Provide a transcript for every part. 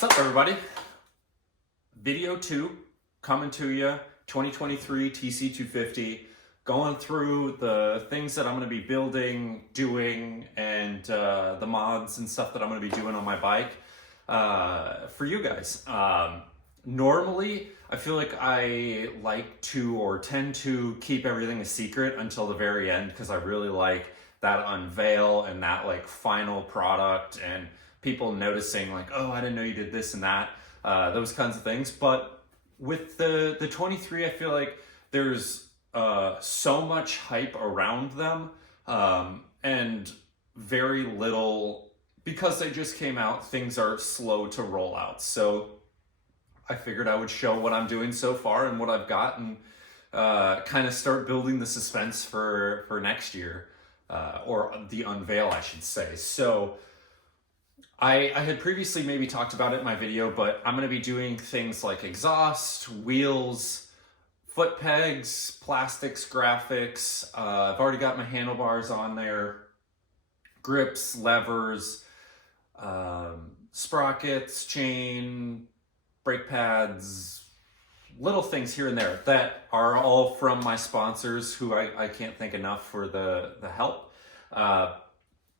What's up, everybody? Video 2 coming to you, 2023 TC250, going through the things that I'm going to be building, doing, and the mods and stuff that I'm going to be doing on my bike for you guys. Normally, I feel like I like to or tend to keep everything a secret until the very end because I really like that unveil and that like final product and people noticing like, oh, I didn't know you did this and that, those kinds of things. But with the 23, I feel like there's so much hype around them and very little, because they just came out, things are slow to roll out. So I figured I would show what I'm doing so far and what I've got and kind of start building the suspense for next year, or the unveil, I should say. So I had previously maybe talked about it in my video, but I'm going to be doing things like exhaust, wheels, foot pegs, plastics, graphics. I've already got my handlebars on there, grips, levers, sprockets, chain, brake pads, little things here and there that are all from my sponsors who I can't thank enough for the help.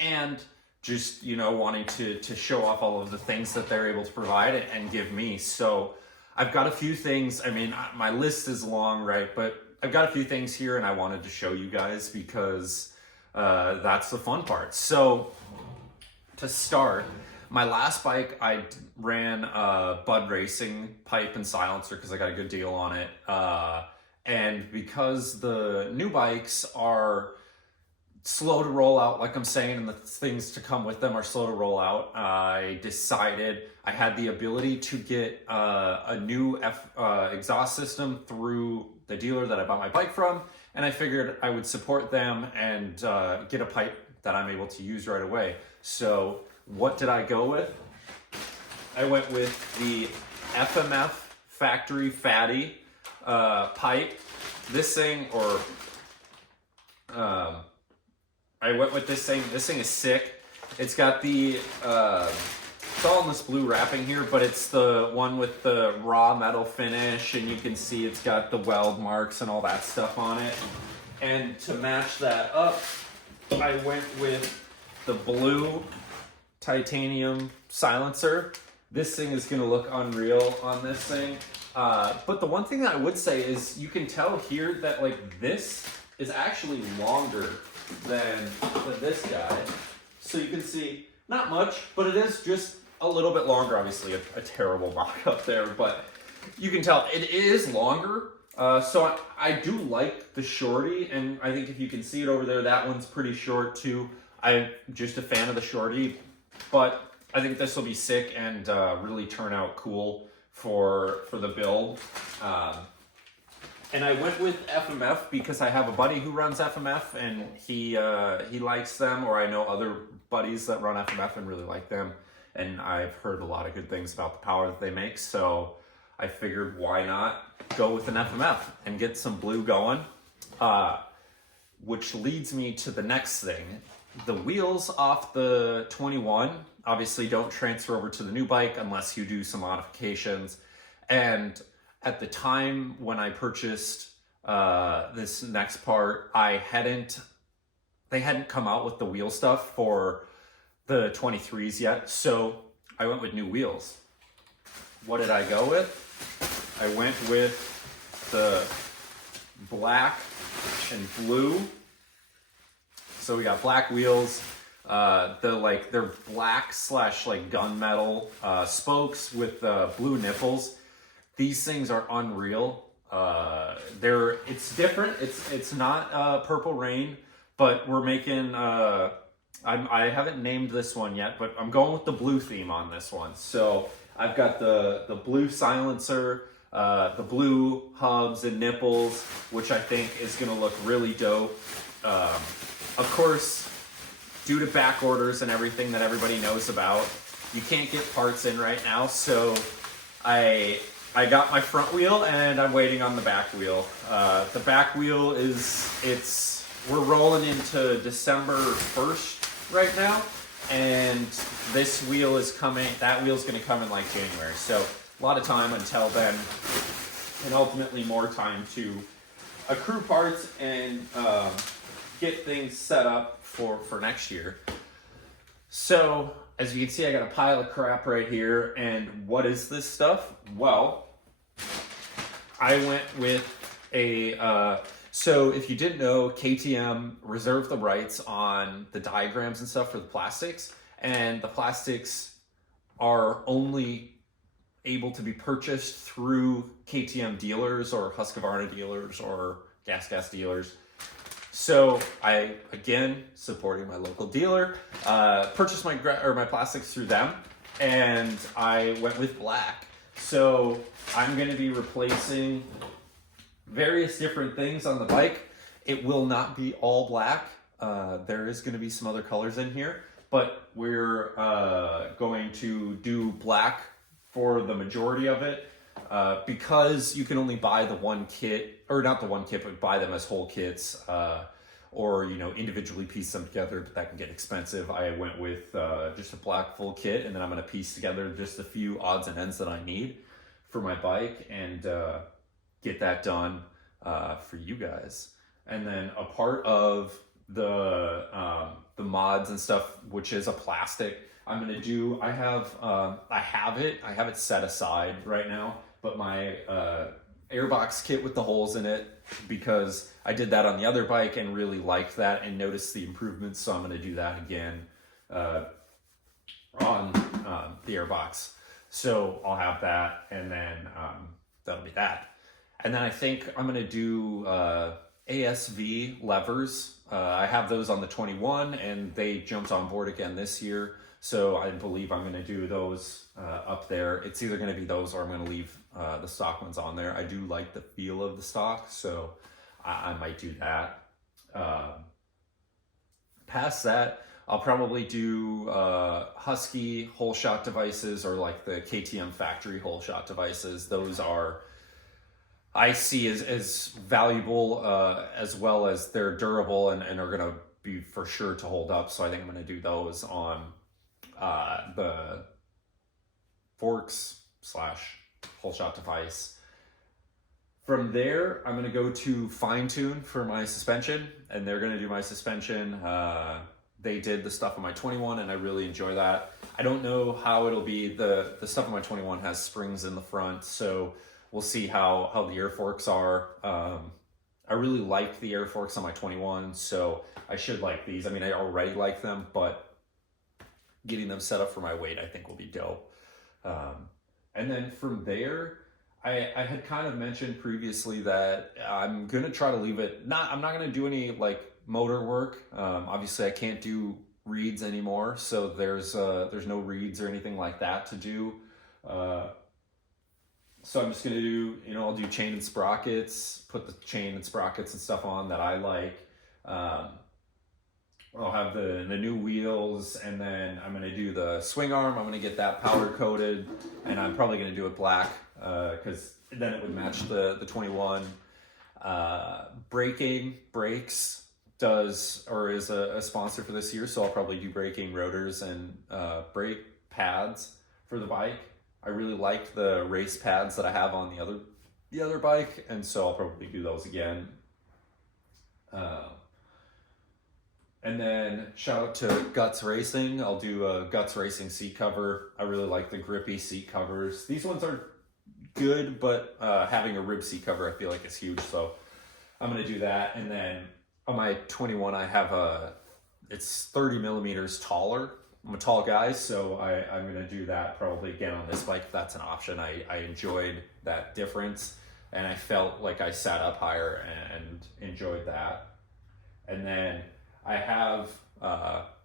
And just, you know, wanting to show off all of the things that they're able to provide and give me. So I've got a few things. I mean, my list is long, right? But I've got a few things here and I wanted to show you guys because that's the fun part. So to start, my last bike, I ran a Bud Racing pipe and silencer because I got a good deal on it. And because the new bikes are slow to roll out, like I'm saying, and the things to come with them are slow to roll out, I decided I had the ability to get a new exhaust system through the dealer that I bought my bike from, and I figured I would support them and get a pipe that I'm able to use right away. So what did I go with? I went with the FMF Factory Fatty pipe. This thing, or I went with this thing. This thing is sick. It's got the, it's all in this blue wrapping here, but it's the one with the raw metal finish, and you can see it's got the weld marks and all that stuff on it. And to match that up, I went with the blue titanium silencer. This thing is gonna look unreal on this thing. But the one thing that I would say is you can tell here that like this is actually longer than this guy. So you can see, not much, but it is just a little bit longer. Obviously a terrible mock up there, but you can tell it is longer. So I do like the shorty, and I think if you can see it over there, that one's pretty short too. I'm just a fan of the shorty, but I think this will be sick and really turn out cool for the build. And I went with FMF because I have a buddy who runs FMF and he likes them, or I know other buddies that run FMF and really like them. And I've heard a lot of good things about the power that they make. So I figured why not go with an FMF and get some blue going, which leads me to the next thing. The wheels off the 21 obviously don't transfer over to the new bike unless you do some modifications. And at the time when I purchased this next part, they hadn't come out with the wheel stuff for the 23s yet, so I went with new wheels. What did I go with? I went with the black and blue. So we got black wheels. They're black / like gunmetal spokes with blue nipples. These things are unreal. It's different. It's not Purple Rain, but we're making. I haven't named this one yet, but I'm going with the blue theme on this one. So I've got the blue silencer, the blue hubs and nipples, which I think is going to look really dope. Of course, due to back orders and everything that everybody knows about, you can't get parts in right now. So I got my front wheel and I'm waiting on the back wheel. The back wheel we're rolling into December 1st right now. and this wheel is coming, that wheel's gonna come in like January. So a lot of time until then, and ultimately more time to accrue parts and get things set up for next year. So as you can see, I got a pile of crap right here. And what is this stuff? Well, I went with a, so if you didn't know, KTM reserved the rights on the diagrams and stuff for the plastics, and the plastics are only able to be purchased through KTM dealers or Husqvarna dealers or Gas dealers. So I, again, supporting my local dealer, purchased my plastics through them, and I went with black. So I'm going to be replacing various different things on the bike. It will not be all black. There is going to be some other colors in here, but we're going to do black for the majority of it, because you can only buy the one kit, or not the one kit, but buy them as whole kits, or, you know, individually piece them together, but that can get expensive. I went with just a black full kit, and then I'm going to piece together just a few odds and ends that I need for my bike and get that done for you guys. And then a part of the mods and stuff, which is a plastic, I'm gonna do, I have it set aside right now, but my airbox kit with the holes in it, because I did that on the other bike and really liked that and noticed the improvements, so I'm gonna do that again on the airbox. So I'll have that, and then that'll be that. And then I think I'm gonna do ASV levers. I have those on the 21, and they jumped on board again this year. So I believe I'm going to do those up there. It's either going to be those or I'm going to leave the stock ones on there. I do like the feel of the stock, so I might do that. Past that, I'll probably do Husky hole shot devices, or like the KTM factory hole shot devices. Those are, I see as valuable, as well as they're durable and are going to be for sure to hold up. So I think I'm going to do those on the forks / hole shot device. From there, I'm going to go to fine tune for my suspension, and they're going to do my suspension. They did the stuff on my 21, and I really enjoy that. I don't know how it'll be. The stuff on my 21 has springs in the front, so we'll see how the air forks are. I really like the air forks on my 21, so I should like these. I mean, I already like them, but getting them set up for my weight, I think, will be dope. And then from there, I had kind of mentioned previously that I'm gonna try to leave it. I'm not gonna do any like motor work. Obviously, I can't do reeds anymore, so there's no reeds or anything like that to do. So I'm just gonna do, I'll do chain and sprockets, put the chain and sprockets and stuff on that I like. I'll have the new wheels, and then I'm gonna do the swing arm. I'm gonna get that powder coated, and I'm probably gonna do it black, because then it would match the 21. Brakes is a sponsor for this year, so I'll probably do braking rotors and brake pads for the bike. I really like the race pads that I have on the other bike, and so I'll probably do those again. And then shout out to Guts Racing. I'll do a Guts Racing seat cover. I really like the grippy seat covers. These ones are good, but having a rib seat cover I feel like is huge, so I'm gonna do that. And then on my 21, I have it's 30 millimeters taller. I'm a tall guy, so I'm gonna do that probably again on this bike if that's an option. I enjoyed that difference, and I felt like I sat up higher and enjoyed that. And then I have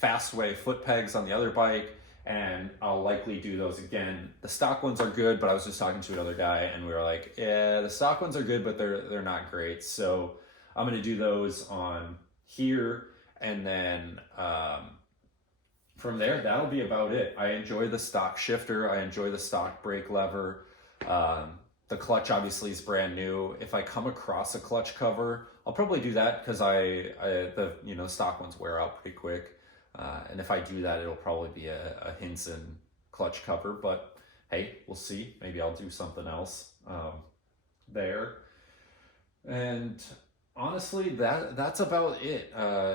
Fastway foot pegs on the other bike, and I'll likely do those again. The stock ones are good, but I was just talking to another guy, and we were like, yeah, the stock ones are good, but they're not great. So I'm gonna do those on here, and then from there, that'll be about it. I enjoy the stock shifter. I enjoy the stock brake lever. The clutch obviously is brand new. If I come across a clutch cover, I'll probably do that because the stock ones wear out pretty quick. And if I do that, it'll probably be a Hinson clutch cover, but hey, we'll see. Maybe I'll do something else there. And honestly, that's about it.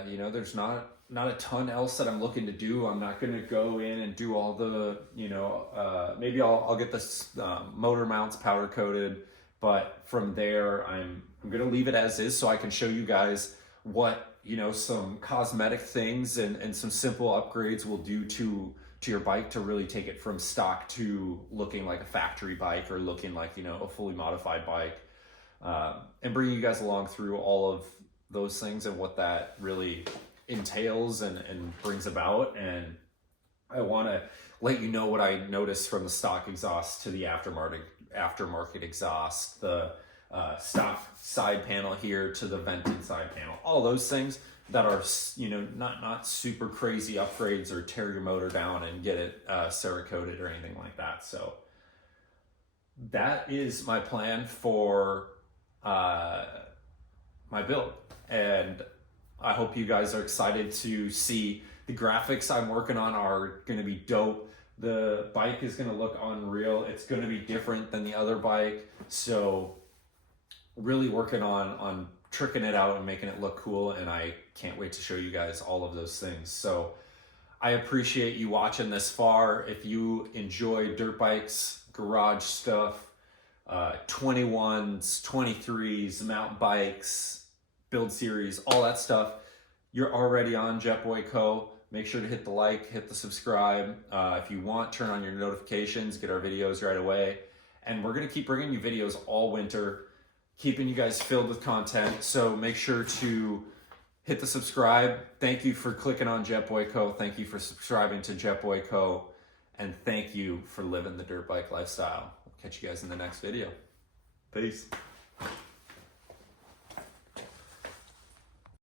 You know, there's not a ton else that I'm looking to do. I'm not going to go in and do all the, you know, maybe I'll get this motor mounts powder coated, but from there I'm going to leave it as is so I can show you guys what, you know, some cosmetic things and some simple upgrades will do to your bike to really take it from stock to looking like a factory bike or looking like, you know, a fully modified bike. And bringing you guys along through all of those things and what that really entails and brings about. And I want to let you know what I noticed from the stock exhaust to the aftermarket exhaust, the stock side panel here to the vented side panel, all those things that are, you know, not super crazy upgrades or tear your motor down and get it Cerakoted or anything like that. So that is my plan for my build, and I hope you guys are excited to see the graphics I'm working on are going to be dope. The bike is going to look unreal. It's going to be different than the other bike, so really working on tricking it out and making it look cool, and I can't wait to show you guys all of those things. So I appreciate you watching this far. If you enjoy dirt bikes, garage stuff, 21s, 23s, mountain bikes, build series, all that stuff, you're already on JetBoyCo. Make sure to hit the like, hit the subscribe. If you want, turn on your notifications, get our videos right away. And we're going to keep bringing you videos all winter, keeping you guys filled with content. So make sure to hit the subscribe. Thank you for clicking on JetBoyCo. Thank you for subscribing to JetBoyCo. And thank you for living the dirt bike lifestyle. Catch you guys in the next video. Peace.